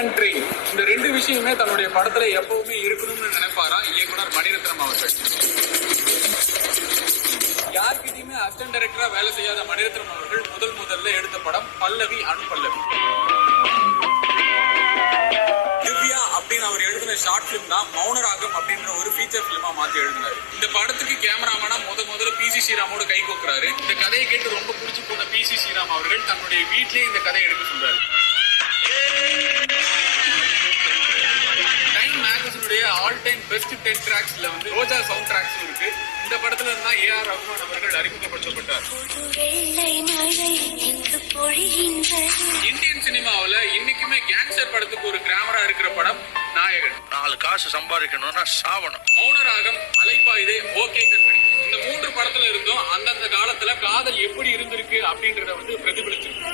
And train, இந்த ரெண்டு விஷயமே தன்னுடைய படத்துல எப்பவுமே இருக்கணும்னு நினைப்பாரா இயக்குனர் மணிரத்னம் அவர்கள். யார்கிட்டயுமே அசிஸ்டன்ட் டைரக்டரா வேலை செய்யாத மணிரத்னம் அவர்கள் முதல்ல எடுத்த படம் பல்லவி அனுபல்லவி. திவ்யா அப்படின்னு அவர் எழுதின ஷார்ட் பிலிம் தான் மௌனராகம் அப்படின்ற ஒரு ஃபீச்சர் பிலிமா மாத்தி எழுதினாரு. இந்த படத்துக்கு கேமராமேனா முதல்ல பிசி ஸ்ரீராமோட கை கோக்குறாரு. இந்த கதையை கேட்டு ரொம்ப பிடிச்சி போன பிசி ஸ்ரீராம் அவர்கள் தன்னுடைய வீட்டிலேயே இந்த கதையை எடுக்க சொல்றாரு. டைம் மேகசினுடைய ஆல் டைம் பெஸ்ட் 10 ட்ராக்ஸ்ல வந்து ரோஜா சவுண்ட் ட்ராக்ஸ் இருக்கு. இந்த படத்துல இருந்தா ஏஆர் ரஹ்மான் அவர்கள் அறிமுகப்படுத்தப்பட்டார். இந்தியன் சினிமாவில இன்னைக்குமே கேங்ஸ்டர் படத்துக்கு ஒரு கிராமரா இருக்கிற படம் நாயகன். 4 காசு சம்பாதிக்கணும்னா சாவணும். மௌனராகம், அலைப்பாயுதே, ஓகே கண்மணி, இந்த 3 படத்துல இருந்தும் அந்தந்த காலத்துல காதல் எப்படி இருந்திருக்கு அப்படின்றத வந்து பிரதிபலிச்சிருக்கு.